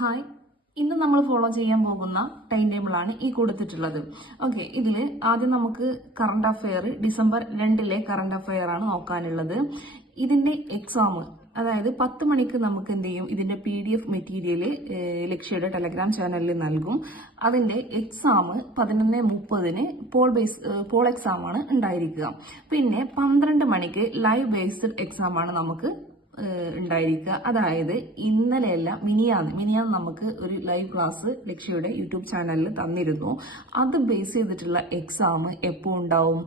Hi, ഇന്ന് നമ്മൾ follow ചെയ്യാൻ പോകുന്ന ടൈം ടേബിളാണ് ഈ കൊടുത്തിട്ടുള്ളത്. ഓക്കെ, ഇതിൽ ആദ്യം നമുക്ക് current affair December 2 current affair ആണ് നോക്കാനുള്ളത്. ഇതിന്റെ എക്സാം, അതായത് 10 മണിക്ക് നമുക്ക് എന്ത് ചെയ്യും, ഇതിന്റെ PDF മെറ്റീരിയൽ ലക്ഷ്യയുടെ ടെലഗ്രാം ചാനലിൽ നൽകും. അതിന്റെ എക്സാം 11:30 പോൾ എക്സാം ആണ് ഉണ്ടായിരിക്കുക. പിന്നെ 12 മണിക്ക് ലൈവ് ബേസ്ഡ് എക്സാം ആണ് നമുക്ക് ഉണ്ടായിരിക്കുക. അതായത് ഇന്നലെയല്ല, മിനിയാന്ന് നമുക്ക് ഒരു ലൈവ് ക്ലാസ് ലക്ഷ്യയുടെ യൂട്യൂബ് ചാനലിൽ തന്നിരുന്നു. അത് ബേസ് ചെയ്തിട്ടുള്ള എക്സാം എപ്പോൾ ഉണ്ടാവും?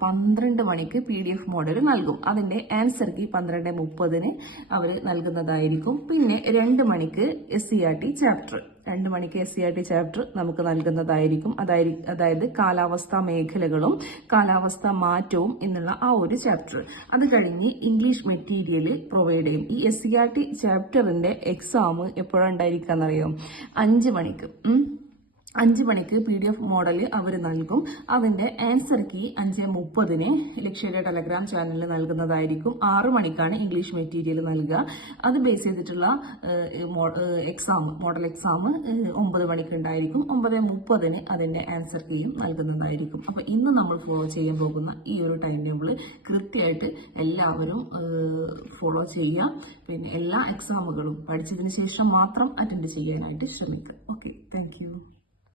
12 മണിക്ക് PDF മോഡൽ നൽകും. അതിന്റെ ആൻസർ കീ 12:30 അവർ നൽകുന്നതായിരിക്കും. പിന്നെ 2 മണിക്ക് SCERT ചാപ്റ്റർ 2 മണിക്ക് SCERT ചാപ്റ്റർ നമുക്ക് നൽകുന്നതായിരിക്കും. അതായത് കാലാവസ്ഥാ മേഖലകളും കാലാവസ്ഥാ മാറ്റവും എന്നുള്ള ആ ഒരു ചാപ്റ്റർ. അത് കഴിഞ്ഞ് ഇംഗ്ലീഷ് മെറ്റീരിയൽ പ്രൊവൈഡ് ചെയ്യും. ഈ SCERT ചാപ്റ്ററിന്റെ എക്സാം എപ്പോഴാണ് ഉണ്ടായിരിക്കുക എന്നറിയാം? 5 മണിക്ക് 5 മണിക്ക് PDF മോഡൽ അവർ നൽകും. അതിന്റെ ആൻസർ കീ 5:30 ലക്ഷ്യയുടെ ടെലഗ്രാം ചാനലിൽ നൽകുന്നതായിരിക്കും. 6 മണിക്കാണ് ഇംഗ്ലീഷ് മെറ്റീരിയൽ നൽകുക. അത് ബേസ് ചെയ്തിട്ടുള്ള മോഡൽ എക്സാം 9 മണിക്ക് ഉണ്ടായിരിക്കും. 9:30 അതിന്റെ ആൻസർ കീയും നൽകുന്നതായിരിക്കും. അപ്പൊ ഇന്ന് നമ്മൾ ഫോളോ ചെയ്യാൻ പോകുന്ന ഈ ഒരു ടൈം ടേബിൾ കൃത്യമായിട്ട് എല്ലാവരും ഫോളോ ചെയ്യുക. പിന്നെ എല്ലാ എക്സാമുകളും പഠിച്ചതിന് ശേഷം മാത്രം അറ്റൻഡ് ചെയ്യാനായിട്ട് ശ്രമിക്കുക. Okay, thank you.